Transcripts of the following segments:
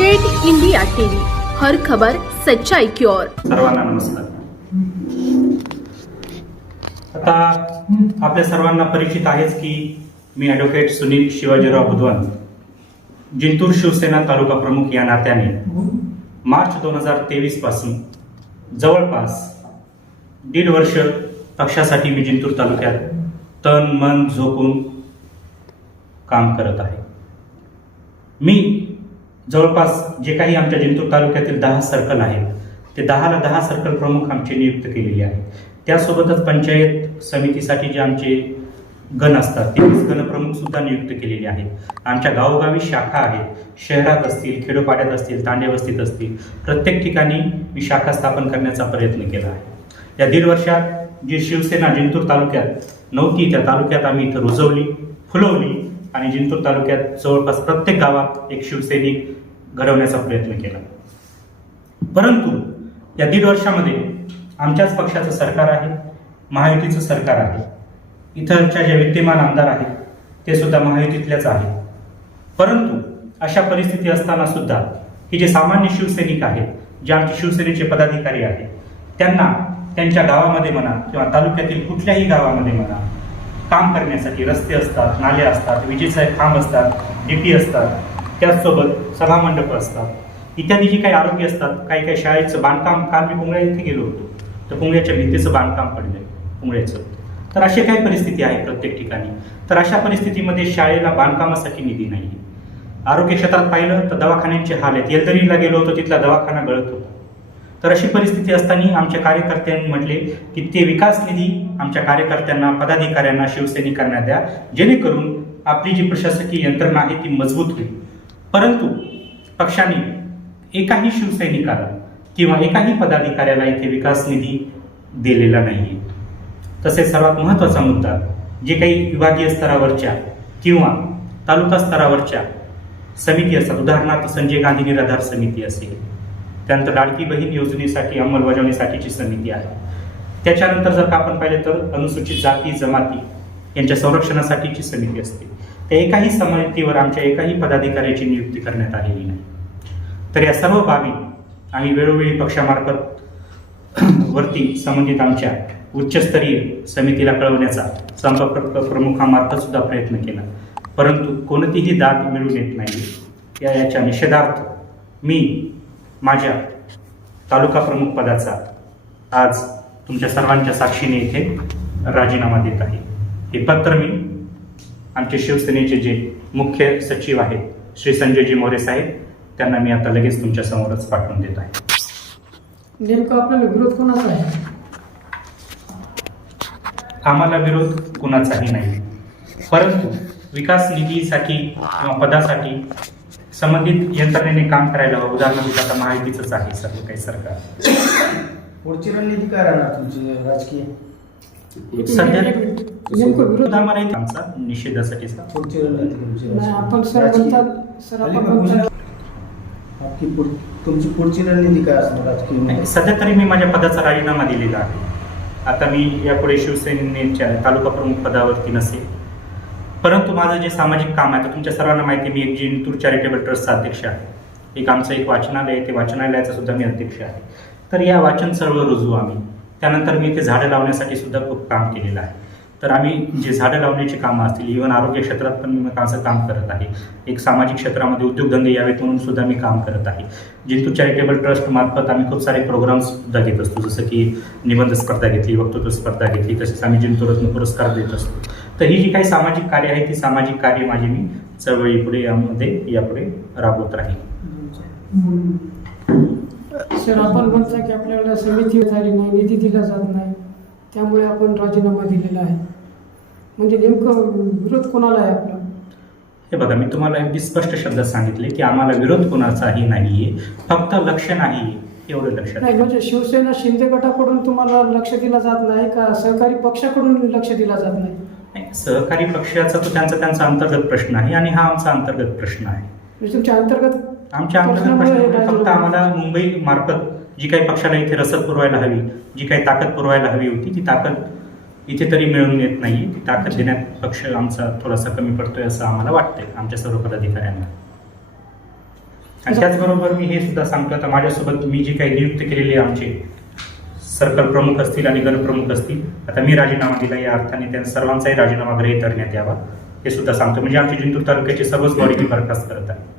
Update India TV. हर खबर सच्चाई की ओर. सर्वांना नमस्कार. आता आपल्या सर्वांना परिचित आहेच की मी ॲडव्होकेट सुनील शिवाजीराव बुधवान जिंतूर शिवसेना तालुका प्रमुख या नात्याने मार्च दोन हजार तेवीसपासून जवळपास दीड वर्ष पक्षासाठी मी जिंतूर तालुक्यात तन मन झोपून काम करत आहे. मी जवळपास जे काही आमच्या जिंतूर तालुक्यातील दहा सर्कल आहेत ते दहाला दहा सर्कल प्रमुख आमचे नियुक्त केलेले आहेत. त्यासोबतच पंचायत समितीसाठी जे आमचे गण असतात तेवीस गणप्रमुख सुद्धा नियुक्त केलेले आहेत. आमच्या गावोगावी शाखा आहेत. शहरात असतील खेडोपाड्यात असतील तांडेवस्तीत असतील प्रत्येक ठिकाणी मी शाखा स्थापन करण्याचा प्रयत्न केला आहे. या दीड वर्षात जी शिवसेना जिंतूर तालुक्यात नव्हती त्या तालुक्यात आम्ही इथं रुजवली फुलवली आणि जिंतूर तालुक्यात जवळपास प्रत्येक गावात एक शिवसैनिक घडवण्याचा प्रयत्न केला. परंतु या दीड वर्षामध्ये आमच्याच पक्षाचं सरकार आहे महायुतीचं सरकार आहे. इथंच्या ज्या विद्यमान आमदार आहेत ते सुद्धा महायुतीतल्याच आहेत. परंतु अशा परिस्थिती असताना सुद्धा हे जे सामान्य शिवसैनिक आहेत जे आमचे शिवसेनेचे पदाधिकारी आहेत त्यांना त्यांच्या गावामध्ये म्हणा किंवा तालुक्यातील कुठल्याही गावामध्ये म्हणा काम करण्यासाठी रस्ते असतात नाले असतात विजेचे खांब असतात डीपी असतात त्याचसोबत सभामंडप असतात. इत्यादी जी काही आरोग्य असतात. काही काही शाळेचं बांधकाम काल मी पुंगळ्या इथे गेलो होतो. तर पुंगळ्याच्या भिंतीचं बांधकाम पडलंय पुंगळ्याचं. तर अशी काही परिस्थिती आहे प्रत्येक ठिकाणी. तर अशा परिस्थितीमध्ये शाळेला बांधकामासाठी निधी नाही. आरोग्य क्षेत्रात पाहिलं तर दवाखान्यांचे हाल आहेत. येलदरीला गेलो होतो तिथला दवाखाना गळत होता. तर अशी परिस्थिती असताना आमच्या कार्यकर्त्यांनी म्हटले की ते विकास निधी आमच्या कार्यकर्त्यांना पदाधिकाऱ्यांना शिवसैनिकांना द्या. जेणेकरून आपली जी प्रशासकीय यंत्रणा आहे ती मजबूत होईल. परंतु पक्षाने एकाही शिवसैनिकाला किंवा एकाही पदाधिकाऱ्याला इथे विकास निधी दिलेला नाही तसेच सर्वात महत्त्वाचा मुद्दा जे काही विभागीय स्तरावरच्या किंवा तालुका स्तरावरच्या समिती असतात उदाहरणार्थ संजय गांधी निराधार समिती असेल त्यानंतर लाडकी बहीण योजनेसाठी अंमलबजावणीसाठीची समिती आहे. त्याच्यानंतर जर का आपण पाहिलं तर अनुसूचित जाती जमाती यांच्या संरक्षणासाठीची समिती असते. त्या एकाही समितीवर आमच्या एकाही पदाधिकाऱ्याची नियुक्ती करण्यात आलेली नाही. तर या सर्व बाबी आम्ही वेळोवेळी पक्षामार्फत वरती संबंधित आमच्या उच्चस्तरीय समितीला कळवण्याचा संपर्क प्रमुखामार्फत सुद्धा प्रयत्न केला. परंतु कोणतीही दाद मिळून येत नाही. या याच्या निषेधार्थ मी माझ्या तालुका प्रमुख पदाचा आज तुमच्या सर्वांच्या साक्षीने इथे राजीनामा देत आहे. हे पत्र मी आमचे शिवसेनेचे जे मुख्य सचिव आहेत श्री संजयजी मोरे साहेब त्यांना मी आता लगेच तुमच्या समोरच पाठवून देत आहे. नेमका आपल्याला विरोध कोणाचा आहे? आम्हाला विरोध कुणाचाही नाही. परंतु विकास निधीसाठी किंवा पदासाठी संबंधित यंत्रणेने काम करायला हवं. उदाहरणार्थ आता महायुतीचंच आहे सर्व काही सरकार. पुढची रणनीती काय राहणार तुमची राजकीय? सध्या नेमकं विरोध आम्हाला इथे आमचा निषेधासाठीचा पुढची रणनीती तुमची? नाही, आपण सर राजकीय. म्हणतात सर आली आपण का म्हणतात घोषणा? आपली पुढ- तुमची पुढची रणनीती काय असणार राजकीय नाही, सध्या तरी मी माझ्या पदाचा राजीनामा दिलेला आहे. आता मी यापुढे शिवसेनेच्या तालुका प्रमुख पदावरती नसेल. परंतु माझं जे सामाजिक काम आहे तुमच्या सर्वांना माहिती आहे, मी एक जिंतूर चॅरिटेबल ट्रस्टचा अध्यक्ष आहे. एक आमचं एक वाचनालय आहे ते वाचनालयाचा सुद्धा मी अध्यक्ष आहे. तर या वाचन चळवळ रुजू आम्ही. त्यानंतर मी ते झाडं लावण्यासाठी सुद्धा खूप काम केलेलं आहे. तर आम्ही जे झाडं लावण्याची कामं असतील इव्हन आरोग्य क्षेत्रात पण मी असं काम करत आहे. एक सामाजिक क्षेत्रामध्ये उद्योगधंदे यावेत म्हणून सुद्धा मी काम करत आहे. जिंतू चॅरिटेबल ट्रस्ट मार्फत आम्ही खूप सारे प्रोग्राम्स सुद्धा घेत असतो. जसं की निबंध स्पर्धा घेतली वक्तृत्व स्पर्धा घेतली तसेच आम्ही जिंतूर रत्न पुरस्कार देत असतो. तर ही जी काही सामाजिक कार्य आहे ती सामाजिक कार्य माझी मी चळवळीपुढे यामध्ये यापुढे राबवत राहील सर आपण म्हणता की आपल्याला समिती झाली नाही निधी दिला जात नाही. त्यामुळे आपण राजीनामा दिलेला आहे. म्हणजे नेमकं विरोध कोणाला आहे आपला? हे बघा मी तुम्हाला अगदी स्पष्ट शब्दात सांगितले की आम्हाला विरोध कोणाचाही नाहीये फक्त लक्ष नाही एवढं लक्षात नाही म्हणजे शिवसेना शिंदे गटाकडून तुम्हाला लक्ष दिला जात नाही का सहकारी पक्षाकडून लक्ष दिला जात नाही? नाही, सहकारी पक्षाचा तो त्यांचा त्यांचा अंतर्गत प्रश्न आहे आणि हा आमचा अंतर्गत प्रश्न आहे. म्हणजे तुमच्या अंतर्गत आमच्या अंतर्गत प्रश्न फक्त आम्हाला मुंबई मार्फत जी काही पक्षाला इथे रसद पुरवायला हवी जी काही ताकद पुरवायला हवी होती ती ताकद इथे तरी मिळून येत नाही. ती ताकद देण्यात पक्ष आमचा थोडासा कमी पडतोय असं आम्हाला वाटतंय आमच्या सर्व पदाधिकाऱ्यांना. आणि त्याचबरोबर मी हे सुद्धा सांगतो आता माझ्यासोबत मी जी काही नियुक्त केलेली आमचे सर्कल प्रमुख असतील आणि गणप्रमुख असतील आता मी राजीनामा दिला या अर्थाने त्या सर्वांचाही राजीनामा ग्रहीत धरण्यात यावा हे सुद्धा सांगतो. म्हणजे आमची जिंतूर तालुक्याची सर्वच बॉडी मी बरखास्त करत आहे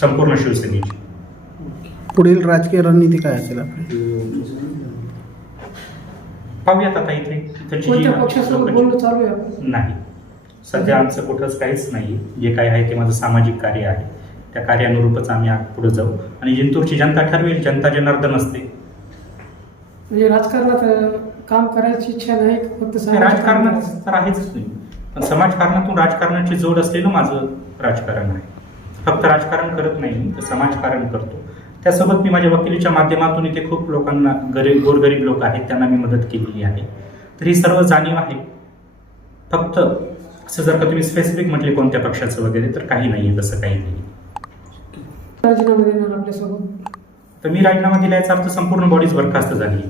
संपूर्ण शिवसेनेची. पुढील राजकीय रणनीती काय असेल आपली? पाहूयात आता इथे. इथंची जी कोणत्या पक्षासोबत लोकांची- बोलणं चालू आहे? आपलं? नाही. सध्या आमचं कुठंच काहीच नाही. जे काय आहे ते माझं सामाजिक कार्य आहे. त्या कार्यानुरूपच आम्ही आग पुढे जाऊ. आणि जिंतूरची जनता ठरवेल. जनता जनार्दन असते. म्हणजे राजकारणात अं, काम करायची इच्छा नाही का? फक्त ते सामाजिक काम राजकारणात? तर आहेच नाही पण समाजकारणातून राजकारणाची जोड असलेलं माझं राजकारण आहे. फक्त राजकारण करत नाही तर समाजकारण करतो. त्यासोबत मी माझ्या वकिलीच्या माध्यमातून इथे खूप लोकांना गरीब गोरगरीब लोक आहेत त्यांना मी मदत केलेली आहे. तर ही सर्व जाणीव आहे. फक्त असं जर का तुम्ही स्पेसिफिक म्हटले कोणत्या पक्षाचं वगैरे तर काही नाही आहे तसं काही नाही राजीनामा देणार आपल्यासोबत? तर मी राजीनामा दिला याचा अर्थ संपूर्ण बॉडीज बरखास्त झाली.